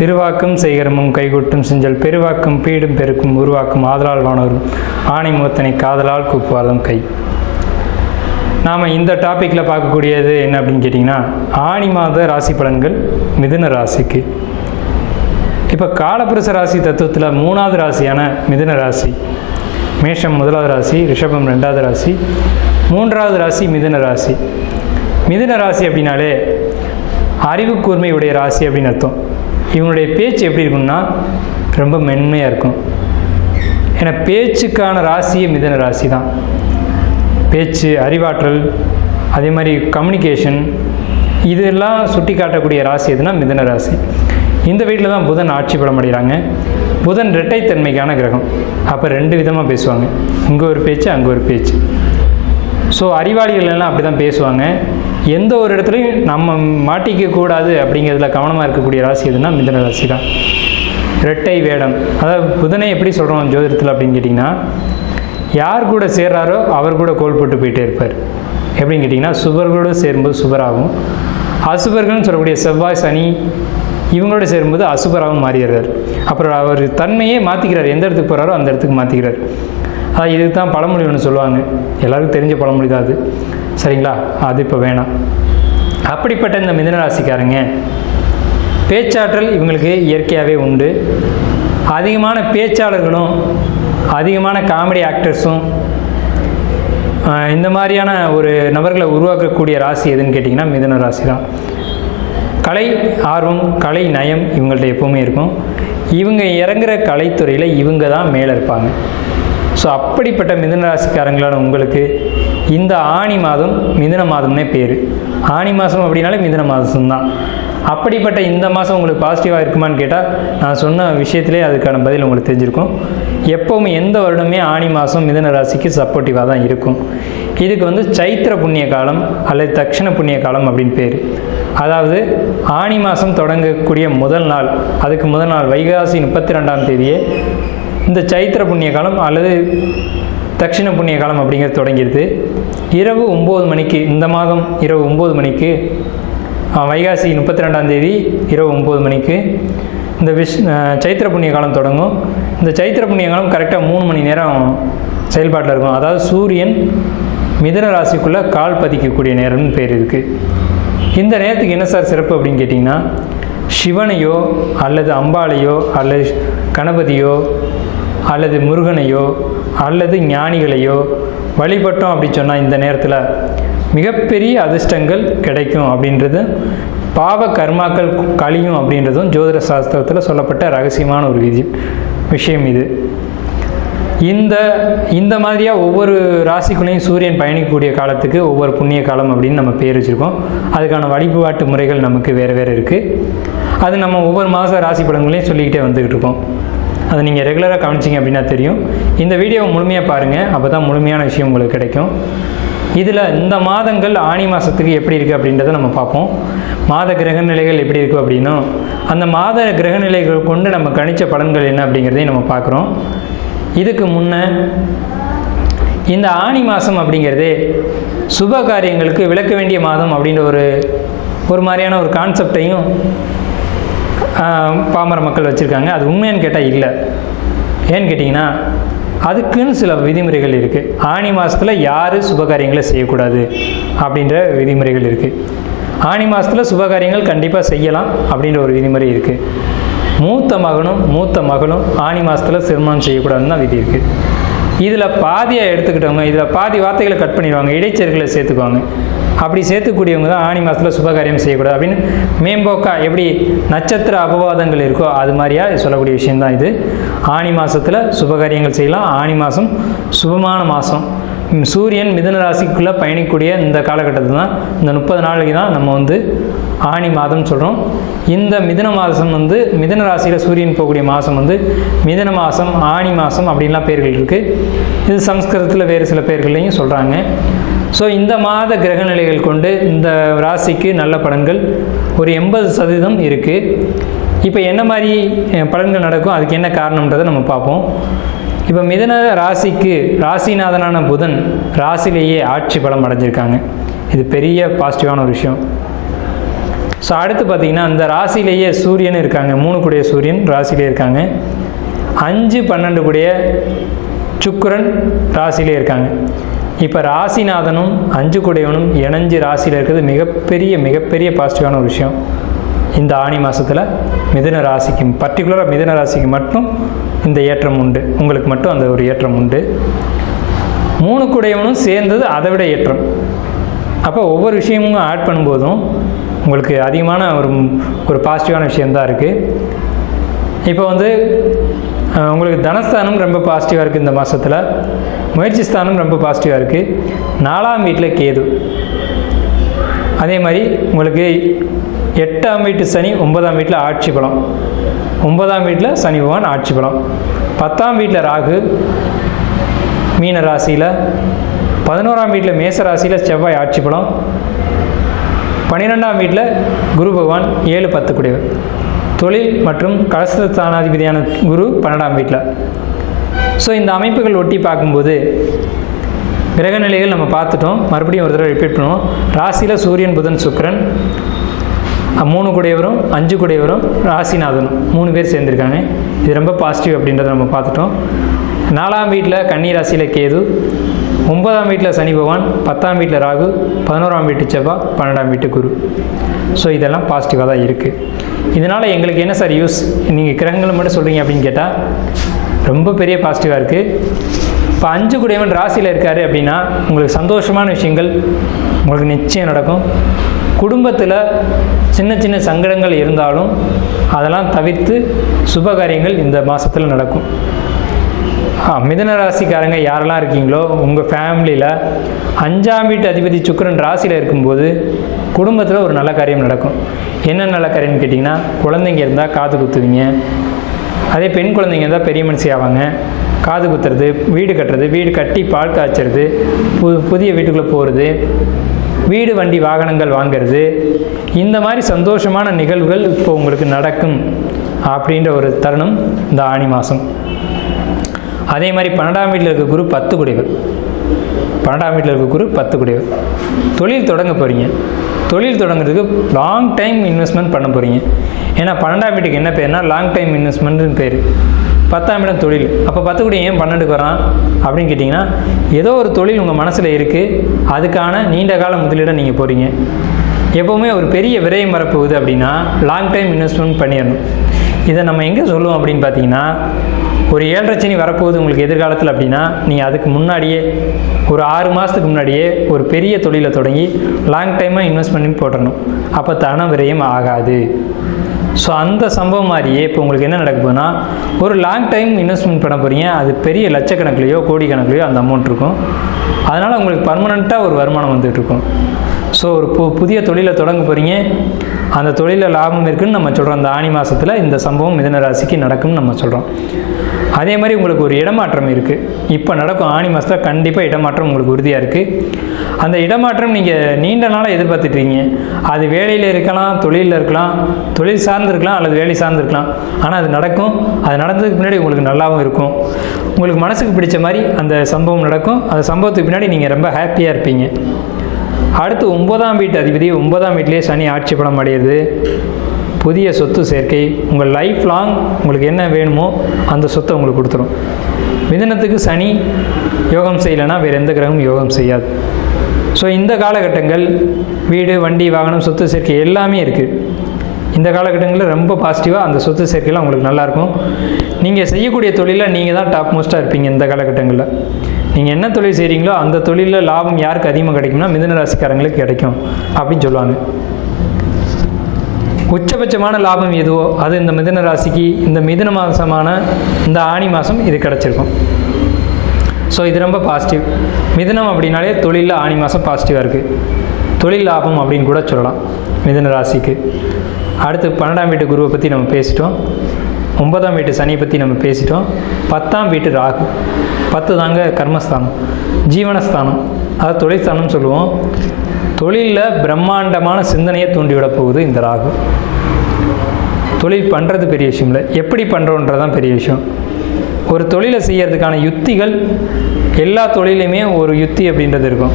திருவாக்கும் செய்கரமும் கைகொட்டும் செஞ்சல் பெருவாக்கும் பீடும் பெருக்கும் உருவாக்கும் ஆதலால் வானவரும் ஆணை முகத்தனை காதலால் கூப்புவாதம் கை. நாம் இந்த டாப்பிக்கில் பார்க்கக்கூடியது என்ன அப்படின்னு கேட்டிங்கன்னா ஆணி மாத ராசி பலன்கள் மிதுன ராசிக்கு. இப்போ காலபுருஷ ராசி தத்துவத்தில் மூணாவது ராசியான மிதுன ராசி மேஷம் முதலாவது ராசி ரிஷபம் ரெண்டாவது ராசி மூன்றாவது ராசி மிதுன ராசி. மிதுன ராசி அப்படின்னாலே அறிவு கூர்மையுடைய ராசி அப்படின்னு அர்த்தம். இவங்களுடைய பேச்சு எப்படி இருக்கும்னா ரொம்ப மென்மையாக இருக்கும். ஏன்னா பேச்சுக்கான ராசியே மிதன ராசி தான் பேச்சு அறிவாற்றல் அதே மாதிரி கம்யூனிகேஷன் இதெல்லாம் சுட்டி காட்டக்கூடிய ராசி எதுனா மிதன ராசி. இந்த வீட்டில் தான் புதன் ஆட்சி பலம் அடைகிறாங்க. புதன் இரட்டைத்தன்மைக்கான கிரகம். அப்போ ரெண்டு விதமாக பேசுவாங்க. இங்கே ஒரு பேச்சு அங்கே ஒரு பேச்சு. ஸோ அறிவாளிகள் எல்லாம் அப்படி தான் பேசுவாங்க. எந்த ஒரு இடத்துலையும் நம்ம மாட்டிக்க கூடாது அப்படிங்கிறதுல கவனமாக இருக்கக்கூடிய ராசி எதுனா மிதன ராசி தான் இரட்டை வேடம். அதாவது புதனை எப்படி சொல்கிறோம் ஜோதிடத்தில் அப்படின்னு கேட்டிங்கன்னா யார் கூட சேர்றாரோ அவர் கூட கோல் போட்டு போயிட்டே இருப்பார். எப்படின்னு கேட்டிங்கன்னா சுபர்களோடு சேரும்போது சுபராகும். அசுபர்கள்னு சொல்லக்கூடிய செவ்வாய் சனி இவங்களோட சேரும்போது அசுபராகவும் மாறிடுறார். அப்புறம் அவர் தன்மையே மாற்றிக்கிறார் எந்த இடத்துக்கு போகிறாரோ அந்த இடத்துக்கு மாற்றிக்கிறார் இதுக்கு தான் பழமொழி ஒன்று சொல்லுவாங்க. எல்லாருக்கும் தெரிஞ்ச பழமொழி தான் அது. சரிங்களா? அது இப்போ வேணாம். அப்படிப்பட்ட இந்த மிதனராசிக்காரங்க பேச்சாற்றல் இவங்களுக்கு இயற்கையாகவே உண்டு. அதிகமான பேச்சாளர்களும் அதிகமான காமெடி ஆக்டர்ஸும் இந்த மாதிரியான ஒரு நபர்களை உருவாக்கக்கூடிய ராசி எதுன்னு கேட்டிங்கன்னா மிதன ராசி தான். கலை ஆர்வம் கலை நயம் இவங்கள்ட்ட எப்போவுமே இருக்கும். இவங்க இறங்குற கலைத்துறையில் இவங்க தான் மேலே இருப்பாங்க. ஸோ அப்படிப்பட்ட மிதுன ராசிக்காரங்களான உங்களுக்கு இந்த ஆணி மாதம் மிதுன மாதம்னே பேர். ஆணி மாதம் அப்படின்னாலே மிதுன மாதம் தான் அப்படிப்பட்ட இந்த மாதம் உங்களுக்கு பாசிட்டிவாக இருக்குமான்னு கேட்டால் நான் சொன்ன விஷயத்திலே அதுக்கான பதில் உங்களுக்கு தெரிஞ்சிருக்கும். எப்போவுமே எந்த வருடமே ஆணி மாதம் மிதுன ராசிக்கு சப்போர்ட்டிவாக தான் இருக்கும். இதுக்கு வந்து சைத்திர புண்ணிய காலம் அல்லது தக்ஷண புண்ணிய காலம் அப்படின்னு பேர். அதாவது ஆணி மாதம் தொடங்கக்கூடிய முதல் நாள் அதுக்கு முதல் நாள் வைகாசி முப்பத்தி ரெண்டாம் தேதியே இந்த சைத்திர புண்ணிய காலம் அல்லது தட்சிண புண்ணிய காலம் அப்படிங்கிறது தொடங்கிடுது. இரவு ஒம்பது மணிக்கு இந்த மாதம் இரவு ஒம்பது மணிக்கு வைகாசி முப்பத்தி ரெண்டாம் தேதி இரவு ஒம்பது மணிக்கு இந்த விஷ் சைத்திர புண்ணிய காலம் தொடங்கும். இந்த சைத்திர புண்ணிய காலம் கரெக்டாக மூணு மணி நேரம் செயல்பாட்டில் இருக்கும். அதாவது சூரியன் மிதன ராசிக்குள்ளே கால் பதிக்கக்கூடிய நேரம்னு பேர் இருக்குது இந்த நேரத்துக்கு என்ன சார் சிறப்பு அப்படின்னு கேட்டிங்கன்னா சிவனையோ அல்லது அம்பாளையோ அல்லது கணபதியோ அல்லது முருகனையோ அல்லது ஞானிகளையோ வழிபட்டோம் அப்படி சொன்னால் இந்த நேரத்தில் மிகப்பெரிய அதிர்ஷ்டங்கள் கிடைக்கும் அப்படின்றது பாவ கர்மாக்கள் கழியும் அப்படின்றதும் ஜோதிட சாஸ்திரத்தில் சொல்லப்பட்ட ரகசியமான ஒரு விதி விஷயம் இது. இந்த இந்த மாதிரியாக ஒவ்வொரு ராசிக்குள்ளேயும் சூரியன் பயணிக்கக்கூடிய காலத்துக்கு ஒவ்வொரு புண்ணிய காலம் அப்படின்னு நம்ம பேர் வச்சுருக்கோம். அதுக்கான வழிபாட்டு முறைகள் நமக்கு வேறு வேறு இருக்குது அது நம்ம ஒவ்வொரு மாத ராசி பலன்களையும் சொல்லிக்கிட்டே வந்துக்கிட்டு இருக்கோம். அதை நீங்கள் ரெகுலராக கவனிச்சிங்க அப்படின்னா தெரியும். இந்த வீடியோவை முழுமையாக பாருங்கள் அப்போ தான் முழுமையான விஷயம் உங்களுக்கு கிடைக்கும். இதில் இந்த மாதங்கள் ஆணி மாதத்துக்கு எப்படி இருக்குது அப்படின்றத நம்ம பார்ப்போம். மாத கிரக நிலைகள் எப்படி இருக்குது அப்படின்னும் அந்த மாத கிரக நிலைகள் கொண்டு நம்ம கணிச்ச பலன்கள் என்ன அப்படிங்கிறதையும் நம்ம பார்க்குறோம். இதுக்கு முன்ன இந்த ஆணி மாதம் அப்படிங்கிறதே சுப காரியங்களுக்கு விளக்க வேண்டிய மாதம் அப்படின்ற ஒரு ஒரு மாதிரியான ஒரு கான்செப்டையும் பாமர மக்கள் வச்சுருக்காங்க. அது உண்மையான்னு கேட்டால் இல்லை. ஏன்னு கேட்டிங்கன்னா அதுக்குன்னு சில விதிமுறைகள் இருக்குது ஆணி மாதத்தில் யார் சுபகாரியங்களை செய்யக்கூடாது அப்படின்ற விதிமுறைகள் இருக்குது ஆணி மாதத்தில் சுபகாரியங்கள் கண்டிப்பாக செய்யலாம் அப்படின்ற ஒரு விதிமுறை இருக்குது மூத்த மகனும் மூத்த மகளும் ஆணி மாதத்தில் திருமணம் செய்யக்கூடாதுன்னு தான் விதி இருக்குது இதில் பாதியாக எடுத்துக்கிட்டவங்க இதில் பாதி வார்த்தைகளை கட் பண்ணிடுவாங்க இடைச்செருகளை சேர்த்துக்குவாங்க. அப்படி சேர்த்துக்கூடியவங்க தான் ஆணி மாதத்தில் சுபகாரியம் செய்யக்கூடாது. அப்படின்னு மேம்போக்கா எப்படி நட்சத்திர அபவாதங்கள் இருக்கோ அது மாதிரியா சொல்லக்கூடிய விஷயம்தான் இது. ஆணி மாதத்தில் சுபகாரியங்கள் செய்யலாம். ஆணி மாதம் சுபமான மாதம் சூரியன் மிதன ராசிக்குள்ளே பயணிக்கக்கூடிய இந்த காலகட்டத்தில் தான் இந்த முப்பது நாளைக்கு தான் நம்ம வந்து ஆணி மாதம் சொல்கிறோம் இந்த மிதன மாதம் வந்து மிதன ராசியில் சூரியன் போகக்கூடிய மாதம் வந்து மிதன மாதம் ஆணி மாதம் அப்படின்லாம் பேர்கள் இருக்குது இது சம்ஸ்கிருதத்தில் வேறு சில பேர்களையும் சொல்கிறாங்க ஸோ இந்த மாத கிரக நிலைகள் கொண்டு இந்த ராசிக்கு நல்ல பலன்கள் ஒரு எண்பது சதவீதம் இருக்குது இப்போ என்ன மாதிரி பலன்கள் நடக்கும்? அதுக்கு என்ன காரணம்ன்றதை நம்ம பார்ப்போம். இப்போ மிதன ராசிக்கு ராசிநாதனான புதன் ராசிலேயே ஆட்சி பலம் அடைஞ்சிருக்காங்க. இது பெரிய பாசிட்டிவான ஒரு விஷயம். ஸோ அடுத்து பார்த்தீங்கன்னா அந்த ராசியிலேயே சூரியன் இருக்காங்க. மூணு கூடிய சூரியன் ராசியிலே இருக்காங்க. அஞ்சு பன்னெண்டு கூடிய சுக்கரன் ராசியிலே இருக்காங்க. இப்போ ராசிநாதனும் அஞ்சு கூடையவனும் இணைஞ்சு ராசியில் இருக்கிறது மிகப்பெரிய மிகப்பெரிய பாசிட்டிவான ஒரு விஷயம். இந்த ஆணி மாதத்தில் மிதுன ராசிக்கு பர்டிகுலராக மிதுன ராசிக்கு மட்டும் இந்த ஏற்றம் உண்டு. உங்களுக்கு மட்டும் அந்த ஒரு ஏற்றம் உண்டு. மூணு கூடையவனும் சேர்ந்தது அதை விட ஏற்றம். அப்போ ஒவ்வொரு விஷயமும் ஆட் பண்ணும்போதும் உங்களுக்கு அதிகமான ஒரு ஒரு பாசிட்டிவான விஷயந்தான் இருக்குது இப்போ வந்து உங்களுக்கு தனஸ்தானம் ரொம்ப பாசிட்டிவாக இருக்குது இந்த மாதத்தில் முயற்சி ஸ்தானம் ரொம்ப பாசிட்டிவாக இருக்குது நாலாம் வீட்டில் கேது. அதே மாதிரி உங்களுக்கு எட்டாம் வீட்டு சனி ஒன்பதாம் வீட்டில் ஆட்சி பலம். ஒன்பதாம் வீட்டில் சனி பகவான் ஆட்சி பலம். பத்தாம் வீட்டில் ராகு மீன ராசியில். பதினோராம் வீட்டில் மேச ராசியில் செவ்வாய் ஆட்சி பலம். பன்னிரெண்டாம் வீட்டில் குரு பகவான் ஏழு பத்து குடையவர். தொழில் மற்றும் கலசஸ்தானாதிபதியான குரு பன்னெண்டாம் வீட்டில். ஸோ இந்த அமைப்புகள் ஒட்டி பார்க்கும்போது கிரகநிலைகள் நம்ம பார்த்துட்டோம். மறுபடியும் ஒரு தடவை ரிப்பீட் பண்ணுவோம். ராசியில் சூரியன் புதன் சுக்கிரன். மூணு கூடையவரும் அஞ்சு கூடையவரும் ராசிநாதனும். மூணு பேர் சேர்ந்துருக்காங்க. இது ரொம்ப பாசிட்டிவ் அப்படின்றத நம்ம பார்த்துட்டோம். நாலாம் வீட்டில் கன்னி ராசியில் கேது. ஒன்பதாம் வீட்டில் சனி பகவான் பத்தாம் வீட்டில் ராகு பதினோராம் வீட்டு செவ்வாய் பன்னெண்டாம் வீட்டு குரு. ஸோ இதெல்லாம் பாசிட்டிவாக தான் இருக்குது இதனால் எங்களுக்கு என்ன சார் யூஸ் நீங்கள் கிரகங்களை மட்டும் சொல்கிறீங்க அப்படின்னு கேட்டால் ரொம்ப பெரிய பாசிட்டிவாக இருக்குது இப்போ அஞ்சு குடையவன் ராசியில் இருக்காரு அப்படின்னா உங்களுக்கு சந்தோஷமான விஷயங்கள் உங்களுக்கு நிச்சயம் நடக்கும். குடும்பத்தில் சின்ன சின்ன சங்கடங்கள் இருந்தாலும் அதெல்லாம் தவிர்த்து சுப காரியங்கள் இந்த மாதத்தில் நடக்கும். ஆ, ராசிக்காரங்க யாரெல்லாம் இருக்கீங்களோ உங்கள் ஃபேமிலியில் அஞ்சாம் வீட்டு அதிபதி சுக்கரன் ராசியில் இருக்கும்போது குடும்பத்தில் ஒரு நல்ல காரியம் நடக்கும். என்ன நல்ல காரியம்னு கேட்டிங்கன்னா குழந்தைங்க இருந்தால் காது குத்துவீங்க அதே பெண் குழந்தைங்க தான் பெரிய மனுஷி ஆவாங்க. காது குத்துறது வீடு கட்டுறது வீடு கட்டி பால் காய்ச்சறது பு புதிய வீட்டுக்குள்ளே போகிறது வீடு வண்டி வாகனங்கள் வாங்கிறது. இந்த மாதிரி சந்தோஷமான நிகழ்வுகள் இப்போ உங்களுக்கு நடக்கும் அப்படின்ற ஒரு தருணம் இந்த ஆணி மாதம். அதே மாதிரி பன்னெண்டாம் வீட்டில் இருக்க குரு பத்து குடிகள். பன்னெண்டாம் வீட்டில் இருக்க குரு பத்து குடைவர் தொழில் தொடங்க போகிறீங்க தொழில் தொடங்குறதுக்கு லாங் டைம் இன்வெஸ்ட்மெண்ட் பண்ண போகிறீங்க ஏன்னா பன்னெண்டாம் வீட்டுக்கு என்ன பேர்னா லாங் டைம் இன்வெஸ்ட்மெண்ட்னு பேர். பத்தாம் இடம் தொழில். அப்போ பத்து குடி ஏன் பன்னெண்டுக்கு வரான்? அப்படின்னு கேட்டிங்கன்னா ஏதோ ஒரு தொழில் உங்கள் மனசில் இருக்குது அதுக்கான நீண்ட கால முதலீடை நீங்கள் போகிறீங்க எப்போவுமே ஒரு பெரிய விரயம் வரப்போகுது அப்படின்னா லாங் டைம் இன்வெஸ்ட்மெண்ட் பண்ணிடணும் இதை நம்ம எங்கே சொல்லுவோம் அப்படின்னு பார்த்தீங்கன்னா ஒரு ஏழரை சனி வரப்போகுது உங்களுக்கு எதிர்காலத்தில் அப்படின்னா நீங்கள் அதுக்கு முன்னாடியே ஒரு ஆறு மாதத்துக்கு முன்னாடியே ஒரு பெரிய தொழிலை தொடங்கி லாங் டைமாக இன்வெஸ்ட் பண்ணி போட்டுறணும். அப்போ தன விரயம் ஆகாது. ஸோ அந்த சம்பவம் மாதிரியே இப்போ உங்களுக்கு என்ன நடக்க போகுதுன்னா ஒரு லாங் டைம் இன்வெஸ்ட்மெண்ட் பண்ண போகிறீங்க அது பெரிய லட்சக்கணக்கிலையோ கோடிக்கணக்கிலையோ அந்த அமௌண்ட் இருக்கும். அதனால் உங்களுக்கு பர்மனெண்ட்டாக ஒரு வருமானம் வந்துட்டு இருக்கும். ஸோ ஒரு பு புதிய தொழிலை தொடங்க போகிறீங்க அந்த தொழிலில் லாபம் இருக்குன்னு நம்ம சொல்கிறோம் அந்த ஆணி மாதத்தில் இந்த சம்பவம் மிதன ராசிக்கு நடக்கும்னு நம்ம சொல்கிறோம் அதே மாதிரி உங்களுக்கு ஒரு இடமாற்றம் இருக்குது இப்போ நடக்கும் ஆணி மாதத்தில் கண்டிப்பாக இடமாற்றம் உங்களுக்கு உறுதியாக இருக்குது அந்த இடமாற்றம் நீங்கள் நீண்ட நாளாக எதிர்பார்த்துட்ருக்கீங்க. அது வேலையில் இருக்கலாம் தொழிலில் இருக்கலாம் தொழில் சார்ந்துருக்கலாம் அல்லது வேலை சார்ந்திருக்கலாம் ஆனால் அது நடக்கும். அது நடந்ததுக்கு பின்னாடி உங்களுக்கு நல்லாவும் இருக்கும். உங்களுக்கு மனசுக்கு பிடிச்ச மாதிரி அந்த சம்பவம் நடக்கும். அந்த சம்பவத்துக்கு பின்னாடி நீங்கள் ரொம்ப ஹாப்பியாக இருப்பீங்க. அடுத்து ஒன்பதாம் வீட்டு அதிபதி ஒன்பதாம் வீட்டிலே சனி ஆட்சி பலம் அடையுது. புதிய சொத்து சேர்க்கை. உங்கள் லைஃப் லாங் உங்களுக்கு என்ன வேணுமோ அந்த சொத்தை உங்களுக்கு கொடுத்துரும். மிதனத்துக்கு சனி யோகம் செய்யலைன்னா வேறு எந்த கிரகமும் யோகம் செய்யாது. ஸோ இந்த காலகட்டங்கள் வீடு வண்டி வாகனம் சொத்து சேர்க்கை எல்லாமே இருக்குது இந்த காலகட்டங்களில் ரொம்ப பாசிட்டிவாக அந்த சொத்து சேர்க்கையெல்லாம் உங்களுக்கு நல்லாயிருக்கும். நீங்கள் செய்யக்கூடிய தொழிலில் நீங்கள் தான் டாப் மோஸ்ட்டாக இருப்பீங்க இந்த காலகட்டங்களில். நீங்கள் என்ன தொழில் செய்கிறீங்களோ அந்த தொழிலில் லாபம் யாருக்கு அதிகமாக கிடைக்கும்னா மிதன ராசிக்காரங்களுக்கு கிடைக்கும் அப்படின்னு சொல்லுவாங்க. உச்சபட்சமான லாபம் எதுவோ அது இந்த மிதன ராசிக்கு இந்த மிதன மாதமான இந்த ஆணி மாதம் இது கிடச்சிருக்கும். ஸோ இது ரொம்ப பாசிட்டிவ் மிதனம் அப்படின்னாலே தொழிலில் ஆணி மாதம் பாசிட்டிவாக இருக்குது தொழில் லாபம் அப்படின்னு கூட சொல்லலாம். மிதுன ராசிக்கு. அடுத்து பன்னெண்டாம் வீட்டு குருவை பற்றி நம்ம பேசிட்டோம். ஒன்பதாம் வீட்டு சனியை பற்றி நம்ம பேசிட்டோம். பத்தாம் வீட்டு ராகு. பத்து தாங்க கர்மஸ்தானம். ஜீவனஸ்தானம். அதாவது தொழிற்தானம்னு சொல்லுவோம். தொழிலில் பிரம்மாண்டமான சிந்தனையை தூண்டிவிட போகுது இந்த ராகு. தொழில் பண்ணுறது பெரிய விஷயம் இல்லை. எப்படி பண்ணுறோன்றது தான் பெரிய விஷயம். ஒரு தொழிலை செய்யறதுக்கான யுத்திகள் எல்லா தொழிலையுமே ஒரு யுத்தி அப்படின்றது இருக்கும்.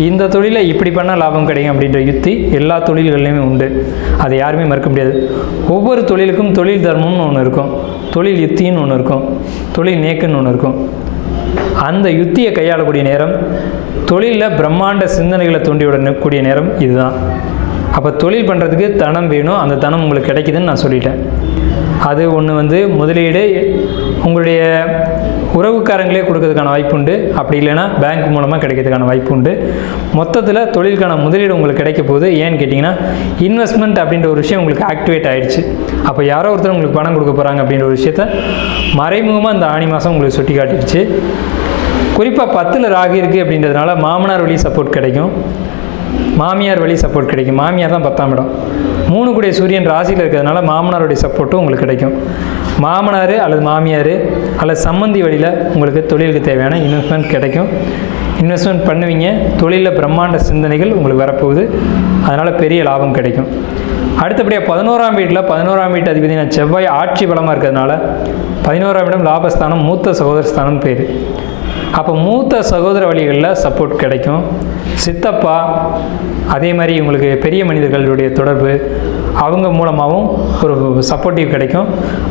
இந்த தொழிலை இப்படி பண்ணால் லாபம் கிடைக்கும் அப்படின்ற யுத்தி எல்லா தொழில்கள்லையுமே உண்டு. அதை யாருமே மறுக்க முடியாது. ஒவ்வொரு தொழிலுக்கும் தொழில் தர்மம்னு ஒன்று இருக்கும். தொழில் யுத்தின்னு ஒன்று இருக்கும். தொழில் நேக்குன்னு ஒன்று இருக்கும். அந்த யுத்தியை கையாளக்கூடிய நேரம் தொழிலில் பிரம்மாண்ட சிந்தனைகளை தூண்டி விட நிற்கக்கூடிய நேரம் இதுதான். அப்போ தொழில் பண்ணுறதுக்கு தனம் வேணும். அந்த தனம் உங்களுக்கு கிடைக்குதுன்னு நான் சொல்லிட்டேன். அது ஒன்று வந்து முதலீடு உங்களுடைய உறவுக்காரங்களே கொடுக்கறதுக்கான வாய்ப்பு உண்டு. அப்படி இல்லைன்னா பேங்க் மூலமாக கிடைக்கிறதுக்கான வாய்ப்பு உண்டு. மொத்தத்தில் தொழிலுக்கான முதலீடு உங்களுக்கு கிடைக்க போகுது. ஏன்னு கேட்டிங்கன்னா இன்வெஸ்ட்மெண்ட் அப்படின்ற ஒரு விஷயம் உங்களுக்கு ஆக்டிவேட் ஆகிடுச்சு அப்போ யாரோ ஒருத்தர் உங்களுக்கு பணம் கொடுக்க போகிறாங்க அப்படின்ற ஒரு விஷயத்த மறைமுகமாக இந்த ஆணி மாதம் உங்களுக்கு சுட்டி காட்டிடுச்சு குறிப்பாக பத்தில் ராகி இருக்குது அப்படின்றதுனால மாமனார் வழி சப்போர்ட் கிடைக்கும். மாமியார் வழி சப்போர்ட் கிடைக்கும். மாமியார் தான் பத்தாம் இடம். மூணு கூடிய சூரியன் ராசியில் இருக்கிறதுனால மாமனாருடைய சப்போர்ட்டும் உங்களுக்கு கிடைக்கும். மாமனார் அல்லது மாமியார் அல்லது சம்மந்தி வழியில் உங்களுக்கு தொழிலுக்கு தேவையான இன்வெஸ்ட்மெண்ட் கிடைக்கும். இன்வெஸ்ட்மெண்ட் பண்ணுவீங்க. தொழிலில் பிரம்மாண்ட சிந்தனைகள் உங்களுக்கு வரப்போகுது. அதனால் பெரிய லாபம் கிடைக்கும். அடுத்தபடியாக பதினோராம் வீட்டில் பதினோராம் வீட்டு அதிபதியான செவ்வாய் ஆட்சி பலமாக இருக்கிறதுனால பதினோராம் இடம் லாபஸ்தானம் மூத்த சகோதரஸ்தானம் பேர். அப்போ மூத்த சகோதர வழிகளில் சப்போர்ட் கிடைக்கும். சித்தப்பா அதே மாதிரி உங்களுக்கு பெரிய மனிதர்களுடைய தொடர்பு அவங்க மூலமாகவும் ஒரு சப்போர்ட்டிவ் கிடைக்கும்.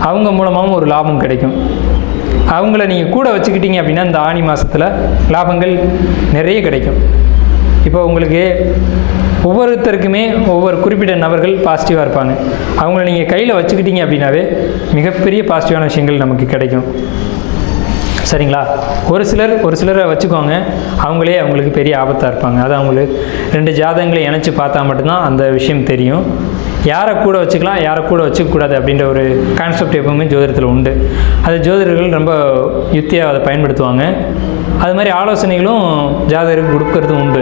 அவங்க மூலமாகவும் ஒரு லாபம் கிடைக்கும். அவங்கள நீங்கள் கூட வச்சுக்கிட்டீங்க அப்படின்னா இந்த ஆணி மாதத்தில் லாபங்கள் நிறைய கிடைக்கும். இப்போ உங்களுக்கு ஒவ்வொருத்தருக்குமே ஒவ்வொரு குறிப்பிட்ட நபர்கள் பாசிட்டிவாக இருப்பாங்க. அவங்கள நீங்கள் கையில் வச்சுக்கிட்டீங்க அப்படின்னாவே மிகப்பெரிய பாசிட்டிவான விஷயங்கள் நமக்கு கிடைக்கும். சரிங்களா? ஒரு சிலர் ஒரு சிலரை வச்சுக்கோங்க. அவங்களே அவங்களுக்கு பெரிய ஆபத்தாக இருப்பாங்க. அது அவங்களுக்கு ரெண்டு ஜாதகங்களை இணைச்சி பார்த்தா மட்டும்தான் அந்த விஷயம் தெரியும். யாரை கூட வச்சுக்கலாம் யாரை கூட வச்சுக்கக்கூடாது அப்படின்ற ஒரு கான்செப்ட் எப்பவுமே ஜோதிடத்தில் உண்டு. அது ஜோதிடர்கள் ரொம்ப யுத்தியாக அதை பயன்படுத்துவாங்க. அது மாதிரி ஆலோசனைகளும் ஜாதகருக்கு கொடுக்கறதும் உண்டு.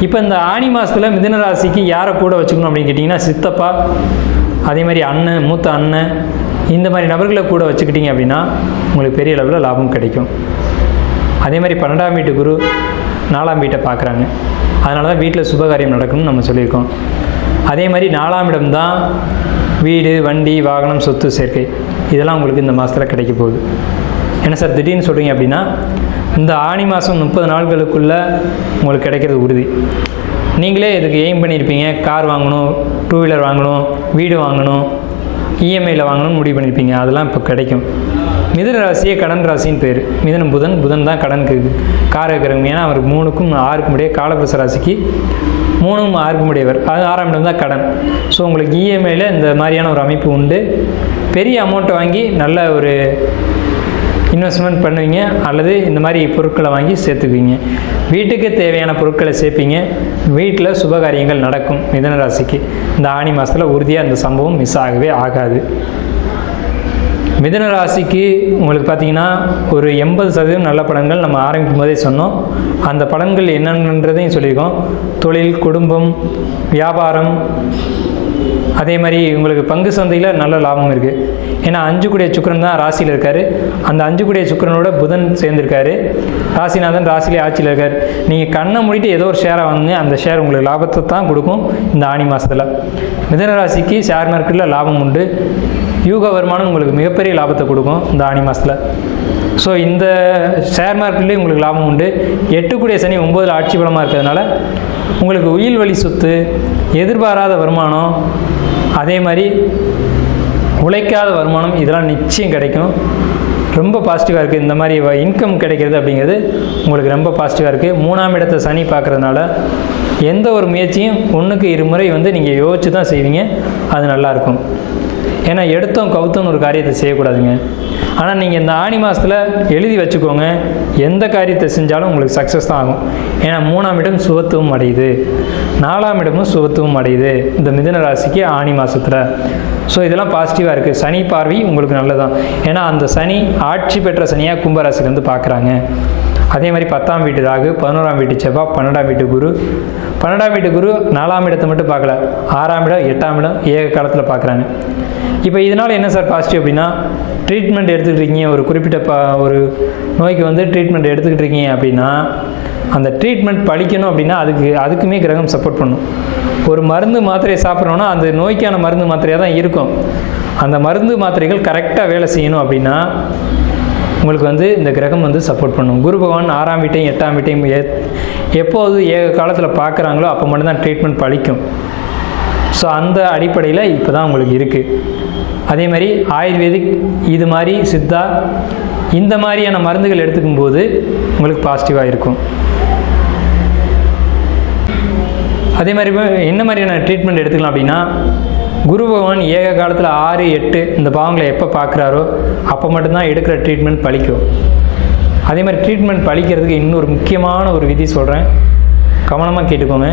இப்போ இந்த ஆணி மாதத்தில் மிதன ராசிக்கு யாரை கூட வச்சுக்கணும் அப்படின்னு கேட்டிங்கன்னா சித்தப்பா அதே மாதிரி அண்ணன் மூத்த அண்ணன் இந்த மாதிரி நபர்களை கூட வச்சுக்கிட்டீங்க அப்படின்னா உங்களுக்கு பெரிய அளவில் லாபம் கிடைக்கும். அதே மாதிரி பன்னெண்டாம் வீட்டு குரு நாலாம் வீட்டை பார்க்குறாங்க. அதனால தான் வீட்டில் சுபகாரியம் நடக்கும்னு நம்ம சொல்லியிருக்கோம். அதே மாதிரி நாலாம் இடம் தான் வீடு வண்டி வாகனம் சொத்து சேர்க்கை. இதெல்லாம் உங்களுக்கு இந்த மாதத்தில் கிடைக்க போகுது. என்ன சார் திடீர்னு சொல்கிறீங்க அப்படின்னா இந்த ஆணி மாதம் முப்பது நாட்களுக்குள்ளே உங்களுக்கு கிடைக்கிறது உறுதி. நீங்களே இதுக்கு எய்ம் பண்ணியிருப்பீங்க. கார் வாங்கணும் டூ வீலர் வாங்கணும் வீடு வாங்கணும். இஎம்ஐயில் வாங்கணும்னு முடிவு பண்ணியிருப்பீங்க அதெல்லாம் இப்போ கிடைக்கும். மிதன ராசியே கடன் ராசின்னு பேர். மிதனம் புதன் புதன் தான் கடனுக்கு கார் இருக்கிறவங்க ஏன்னா அவர் மூணுக்கும் ஆறுக்கும் உடைய காலபுரச ராசிக்கு மூணும் ஆறுக்கும் உடையவர் அது ஆறாம் இடம் தான் கடன். ஸோ உங்களுக்கு இஎம்ஐயில் இந்த மாதிரியான ஒரு அமைப்பு உண்டு. பெரிய அமௌண்ட்டை வாங்கி நல்ல ஒரு இன்வெஸ்ட்மெண்ட் பண்ணுவீங்க அல்லது இந்த மாதிரி பொருட்களை வாங்கி சேர்த்துக்குவீங்க. வீட்டுக்கு தேவையான பொருட்களை சேர்ப்பீங்க. வீட்டில் சுபகாரியங்கள் நடக்கும் மிதன ராசிக்கு. இந்த ஆணி மாதத்தில் உறுதியாக இந்த சம்பவம் மிஸ் ஆகவே ஆகாது. மிதன ராசிக்கு உங்களுக்கு பார்த்தீங்கன்னா ஒரு எண்பது சதவீதம் நல்ல படங்கள் நம்ம ஆரம்பிக்கும் போதே சொன்னோம். அந்த படங்கள் என்னென்னன்றதையும் சொல்லியிருக்கோம். தொழில் குடும்பம் வியாபாரம் அதே மாதிரி உங்களுக்கு பங்கு சந்தையில் நல்ல லாபம் இருக்குது ஏன்னா அஞ்சு கூடிய சுக்கிரன் தான் ராசியில் இருக்கார். அந்த அஞ்சு கூடிய சுக்கரனோட புதன் சேர்ந்திருக்காரு. ராசிநாதன் ராசியிலே ஆட்சியில் இருக்கார். நீங்கள் கண்ணை மூடிட்டு ஏதோ ஒரு ஷேரை வாங்குங்க. அந்த ஷேர் உங்களுக்கு லாபத்தை தான் கொடுக்கும் இந்த ஆணி மாதத்தில் மிதன ராசிக்கு ஷேர் மார்க்கெட்டில் லாபம் உண்டு. யூக வருமானம் உங்களுக்கு மிகப்பெரிய லாபத்தை கொடுக்கும் இந்த ஆணி மாதத்தில் ஸோ இந்த ஷேர் மார்க்கெட்லேயும் உங்களுக்கு லாபம் உண்டு. எட்டுக்குடிய சனி ஒம்பதில் ஆட்சி பலமாக இருக்கிறதுனால உங்களுக்கு உயில் வழி சொத்து எதிர்பாராத வருமானம் அதே மாதிரி உழைக்காத வருமானம் இதெல்லாம் நிச்சயம் கிடைக்கும். ரொம்ப பாசிட்டிவாக இருக்குது இந்த மாதிரி இன்கம் கிடைக்கிறது அப்படிங்கிறது உங்களுக்கு ரொம்ப பாசிட்டிவாக இருக்குது மூணாம் இடத்தை சனி பார்க்குறதுனால எந்த ஒரு முயற்சியும் ஒன்றுக்கு இருமுறை வந்து நீங்கள் யோசிச்சு தான் செய்வீங்க. அது நல்லாயிருக்கும் ஏன்னா எடுத்தோம் கவுத்தோன்னு ஒரு காரியத்தை செய்யக்கூடாதுங்க. ஆனால் நீங்கள் இந்த ஆணி மாதத்தில் எழுதி வச்சுக்கோங்க. எந்த காரியத்தை செஞ்சாலும் உங்களுக்கு சக்ஸஸ் தான் ஆகும். ஏன்னா மூணாம் இடம் சுகத்துவம் அடையுது. நாலாம் இடமும் சுகத்துவம் அடையுது. இந்த மிதன ராசிக்கு ஆணி மாதத்தில் ஸோ இதெல்லாம் பாசிட்டிவாக இருக்குது சனி பார்வை உங்களுக்கு நல்லதான் ஏன்னா அந்த சனி ஆட்சி பெற்ற சனியாக கும்பராசிலேருந்து பார்க்குறாங்க அதே மாதிரி பத்தாம் வீட்டு ராகு பதினோராம் வீட்டு செவ்வாய் பன்னெண்டாம் வீட்டு குரு. பன்னெண்டாம் வீட்டு குரு நாலாம் இடத்தை மட்டும் பார்க்கல. ஆறாம் இடம் எட்டாம் இடம் ஏக காலத்தில் பார்க்குறாங்க. இப்போ இதனால் என்ன சார் பாசிட்டிவ் அப்படின்னா ட்ரீட்மெண்ட் எடுத்துக்கிட்டு இருக்கீங்க ஒரு குறிப்பிட்ட ப ஒரு நோய்க்கு வந்து ட்ரீட்மெண்ட் எடுத்துக்கிட்டு இருக்கீங்க அப்படின்னா அந்த ட்ரீட்மெண்ட் பழிக்கணும் அப்படின்னா அதுக்கு அதுக்குமே கிரகம் சப்போர்ட் பண்ணும். ஒரு மருந்து மாத்திரையை சாப்பிட்றோன்னா அந்த நோய்க்கான மருந்து மாத்திரையாக தான் இருக்கும். அந்த மருந்து மாத்திரைகள் கரெக்டாக வேலை செய்யணும் அப்படின்னா உங்களுக்கு வந்து இந்த கிரகம் வந்து சப்போர்ட் பண்ணும். குரு பகவான் ஆறாம் வீட்டையும் எட்டாம் வீட்டையும் எ எப்போது ஏக காலத்தில் பார்க்குறாங்களோ அப்போ மட்டும்தான் ட்ரீட்மெண்ட் பழிக்கும். ஸோ அந்த அடிப்படையில் இப்போ தான் உங்களுக்கு இருக்குது அதே மாதிரி ஆயுர்வேதிக் இது மாதிரி சித்தா இந்த மாதிரியான மருந்துகள் எடுத்துக்கும் போது உங்களுக்கு பாசிட்டிவாக இருக்கும். அதே மாதிரி என்ன மாதிரியான ட்ரீட்மெண்ட் எடுத்துக்கலாம் அப்படின்னா குரு பகவான் ஏக காலத்தில் ஆறு எட்டு இந்த பாவங்களை எப்போ பார்க்குறாரோ அப்போ மட்டும்தான் எடுக்கிற ட்ரீட்மெண்ட் பழிக்கும். அதே மாதிரி ட்ரீட்மெண்ட் பழிக்கிறதுக்கு இன்னொரு முக்கியமான ஒரு விதி சொல்கிறேன் கவனமாக கேட்டுக்கோங்க.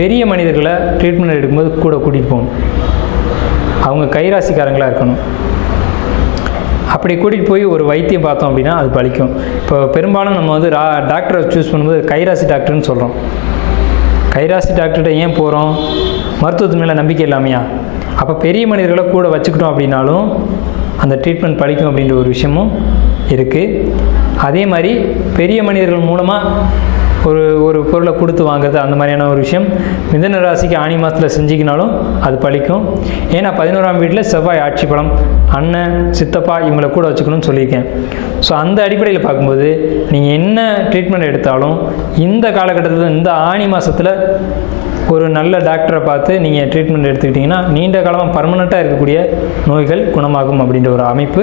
பெரிய மனிதர்களை ட்ரீட்மெண்ட் எடுக்கும்போது கூட கூட்டிகிட்டு போகணும். அவங்க கைராசிக்காரங்களாக இருக்கணும். அப்படி கூட்டிகிட்டு போய் ஒரு வைத்தியம் பார்த்தோம் அப்படின்னா அது பழிக்கும். இப்போ பெரும்பாலும் நம்ம வந்து ரா டாக்டரை சூஸ் பண்ணும்போது கைராசி டாக்டர்னு சொல்கிறோம் கைராசி டாக்டர்கிட்ட ஏன் போகிறோம் மருத்துவத்து மேலே நம்பிக்கை இல்லாமையா? அப்போ பெரிய மனிதர்களை கூட வச்சுக்கிட்டோம் அப்படின்னாலும் அந்த ட்ரீட்மெண்ட் பழிக்கும் அப்படின்ற ஒரு விஷயமும் இருக்குது அதே மாதிரி பெரிய மனிதர்கள் மூலமாக ஒரு ஒரு பொருளை கொடுத்து வாங்குறது அந்த மாதிரியான ஒரு விஷயம். மிதன ராசிக்கு ஆணி மாதத்தில் செஞ்சிக்கினாலும் அது பழிக்கும் ஏன்னா பதினோராம் வீட்டில் செவ்வாய் ஆட்சி பலம் அண்ணன் சித்தப்பா இவங்களை கூட வச்சுக்கணும்னு சொல்லியிருக்கேன். ஸோ அந்த அடிப்படையில் பார்க்கும்போது நீங்கள் என்ன ட்ரீட்மெண்ட் எடுத்தாலும் இந்த காலகட்டத்தில் இந்த ஆணி மாதத்தில் ஒரு நல்ல டாக்டரை பார்த்து நீங்கள் ட்ரீட்மெண்ட் எடுத்துக்கிட்டிங்கன்னா நீண்ட காலமாக பர்மனெண்ட்டாக இருக்கக்கூடிய நோய்கள் குணமாகும் அப்படின்ற ஒரு அமைப்பு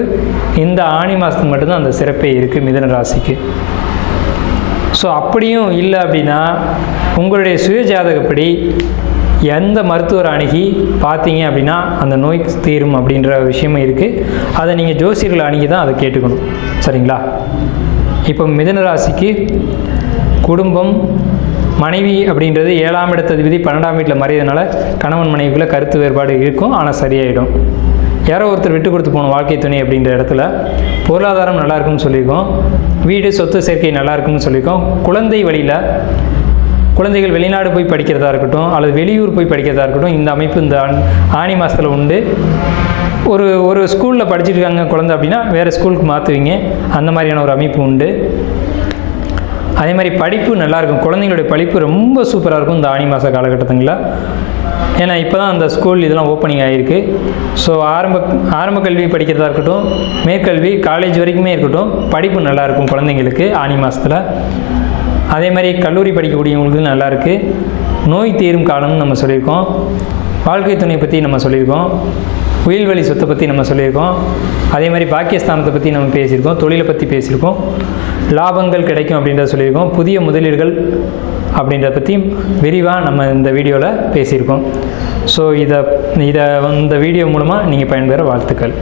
இந்த ஆணி மாதத்துக்கு மட்டும்தான் அந்த சிறப்பே இருக்குது மிதன ராசிக்கு. ஸோ அப்படியும் இல்லை அப்படின்னா உங்களுடைய சுய ஜாதகப்படி எந்த மருத்துவர் அணுகி பார்த்தீங்க அப்படின்னா அந்த நோய் தீரும் அப்படின்ற விஷயமும் இருக்குது அதை நீங்கள் ஜோசியர்களை அணுகி தான் அதை கேட்டுக்கணும். சரிங்களா? இப்போ மிதன ராசிக்கு குடும்பம் மனைவி அப்படின்றது ஏழாம் இடத்த அதிபதி பன்னெண்டாம் வீட்டில் மறையதுனால கணவன் மனைவிக்குள்ள கருத்து வேறுபாடு இருக்கும் ஆனால் சரியாயிடும். யாரோ ஒருத்தர் விட்டு கொடுத்து போகணும் வாழ்க்கை துணை அப்படின்ற இடத்துல பொருளாதாரம் நல்லா இருக்குன்னு சொல்லியிருக்கோம் வீடு சொத்து சேர்க்கை நல்லா இருக்குன்னு சொல்லியிருக்கோம். குழந்தை வழியில் குழந்தைகள் வெளிநாடு போய் படிக்கிறதா இருக்கட்டும் அல்லது வெளியூர் போய் படிக்கிறதா இருக்கட்டும் இந்த அமைப்பு இந்த ஆணி மாதத்தில் உண்டு. ஒரு ஒரு ஸ்கூலில் படிச்சுட்டு இருக்காங்க குழந்தை அப்படின்னா வேறு ஸ்கூலுக்கு மாற்றுவீங்க அந்த மாதிரியான ஒரு அமைப்பு உண்டு. அதே மாதிரி படிப்பு நல்லாயிருக்கும். குழந்தைங்களுடைய படிப்பு ரொம்ப சூப்பராக இருக்கும் இந்த ஆணி மாத காலகட்டத்துங்களில் ஏன்னா இப்போ தான் அந்த ஸ்கூல் இதெல்லாம் ஓப்பனிங் ஆகிருக்கு ஸோ ஆரம்ப ஆரம்ப கல்வி படிக்கிறதா இருக்கட்டும் மேற்கல்வி காலேஜ் வரைக்குமே இருக்கட்டும் படிப்பு நல்லாயிருக்கும் குழந்தைங்களுக்கு ஆணி மாதத்தில் அதே மாதிரி கல்லூரி படிக்கக்கூடியவங்களுக்கு நல்லாயிருக்கு. நோய் தீரும் காலம்னு நம்ம சொல்லியிருக்கோம். வாழ்க்கை துணை பற்றி நம்ம சொல்லியிருக்கோம். புயல்வெளி சொத்தை பற்றி நம்ம சொல்லியிருக்கோம். அதே மாதிரி பாக்கியஸ்தானத்தை பற்றி நம்ம பேசியிருக்கோம். தொழிலை பற்றி பேசியிருக்கோம். லாபங்கள் கிடைக்கும் அப்படின்றத சொல்லியிருக்கோம். புதிய முதலீடுகள் அப்படின்றத பற்றியும் விரிவாக நம்ம இந்த வீடியோவில் பேசியிருக்கோம். ஸோ இதை இதை இந்த வீடியோ மூலமாக நீங்கள் பயன்பெற வாழ்த்துக்கள்.